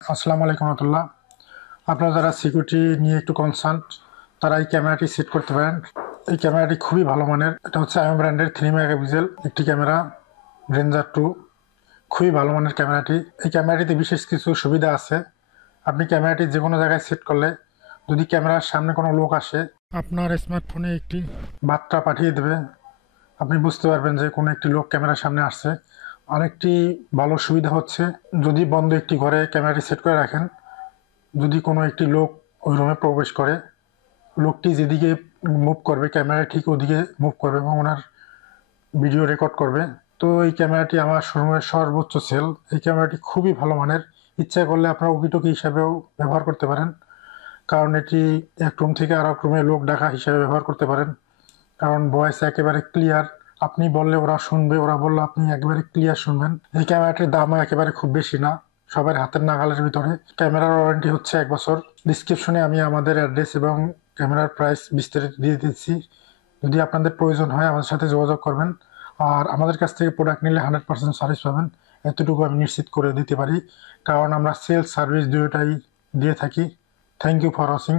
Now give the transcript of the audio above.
আসসালামু আলাইকুম রহমতুল্লাহ। আপনারা যারা সিকিউরিটি নিয়ে একটু কনসার্ন তারা এই ক্যামেরাটি সেট করতে পারেন। এই ক্যামেরাটি খুবই ভালো মানের। এটা হচ্ছে আইএম ব্র্যান্ডের 3 মেগাপিক্সেল একটি ক্যামেরা, রেঞ্জার 2। খুবই ভালো মানের ক্যামেরাটি। এই ক্যামেরাটিতে বিশেষ কিছু সুবিধা আছে। আপনি ক্যামেরাটি যে কোনো জায়গায় সেট করলে যদি ক্যামেরার সামনে কোনো লোক আসে, আপনার স্মার্টফোনে একটি বার্তা পাঠিয়ে দেবে। আপনি বুঝতে পারবেন যে কোনো একটি লোক ক্যামেরার সামনে আসছে। আরেকটি ভালো সুবিধা হচ্ছে, যদি বন্ধ একটি ঘরে ক্যামেরাটি সেট করে রাখেন, যদি কোনো একটি লোক ওই রুমে প্রবেশ করে, লোকটি যেদিকে মুভ করবে ক্যামেরা ঠিক ওদিকে মুভ করবে এবং ওনার ভিডিও রেকর্ড করবে। তো এই ক্যামেরাটি আমার শোরুমের সর্বোচ্চ সেল। এই ক্যামেরাটি খুবই ভালো মানের। ইচ্ছা করলে আপনারা ওকিটকি হিসাবেও ব্যবহার করতে পারেন, কারণ এটি এক রুম থেকে আর এক রুমে লোক ডাকা হিসাবে ব্যবহার করতে পারেন, কারণ ভয়েস একেবারে ক্লিয়ার। আপনি বললে ওরা শুনবে, ওরা বললে আপনি একেবারে ক্লিয়ার শুনবেন। এই ক্যামেরাটির দামও একেবারে খুব বেশি না, সবার হাতের নাগালের ভিতরে। ক্যামেরার ওয়ারেন্টি হচ্ছে 1 বছর। ডিসক্রিপশনে আমি আমাদের অ্যাড্রেস এবং ক্যামেরার প্রাইস বিস্তারিত দিয়ে দিচ্ছি। যদি আপনাদের প্রয়োজন হয় আমাদের সাথে যোগাযোগ করবেন। আর আমাদের কাছ থেকে প্রোডাক্ট নিলে 100% সার্ভিস পাবেন, এতটুকু আমি নিশ্চিত করে দিতে পারি, কারণ আমরা সেলস সার্ভিস দুটোটাই দিয়ে থাকি। Thank you for watching.